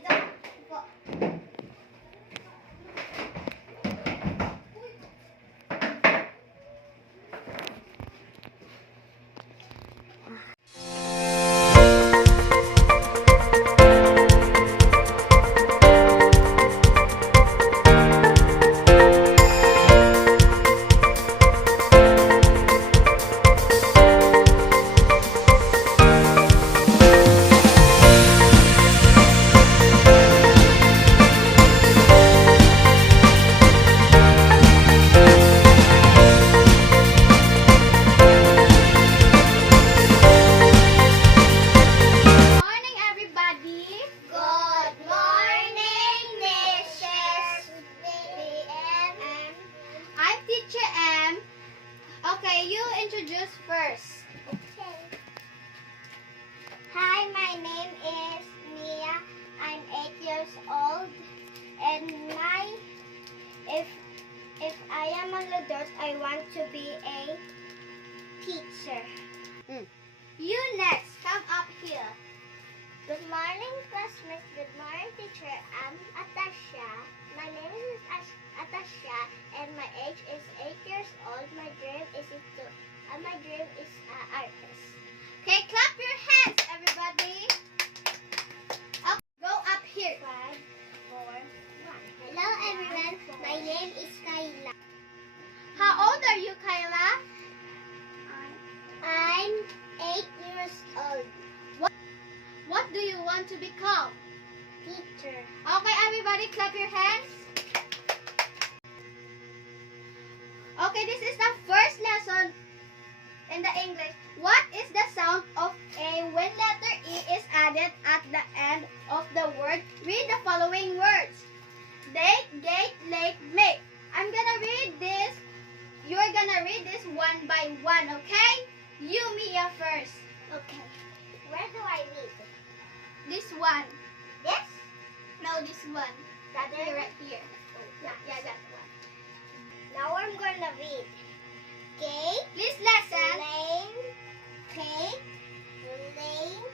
Dito. Upo. Morning, everybody. Good morning, Mrs. BM. I'm Teacher M. Okay, you introduce first. Okay. Hi, my name is Mia. I'm 8 years old, and if I am an adult, I want to be a teacher. You next. Come up here. Good morning, classmates. Good morning, teacher. I'm Atasha. My name is Atasha, and my age is 8 years old. My dream is artist. Okay, clap your hands, everybody. Up, go up here. 5, 4, 1. Hello, everyone. My name is Kayla. How old are you, Kayla? I'm 8 years old. What do you want to become? Teacher. Okay, everybody, clap your hands. Okay, this is the first lesson in the English. What is the sound of A when letter E is added at the end of the word? Read the following words. Date, gate, late, make. I'm gonna read this. You're gonna read this one by one, okay? You, Mia, first. Okay. Where do I read? This one. This? No, this one. That here, right here. Oh, yeah, that one. Now I'm gonna read. Gate. Please listen. Lane. Cake. Lane.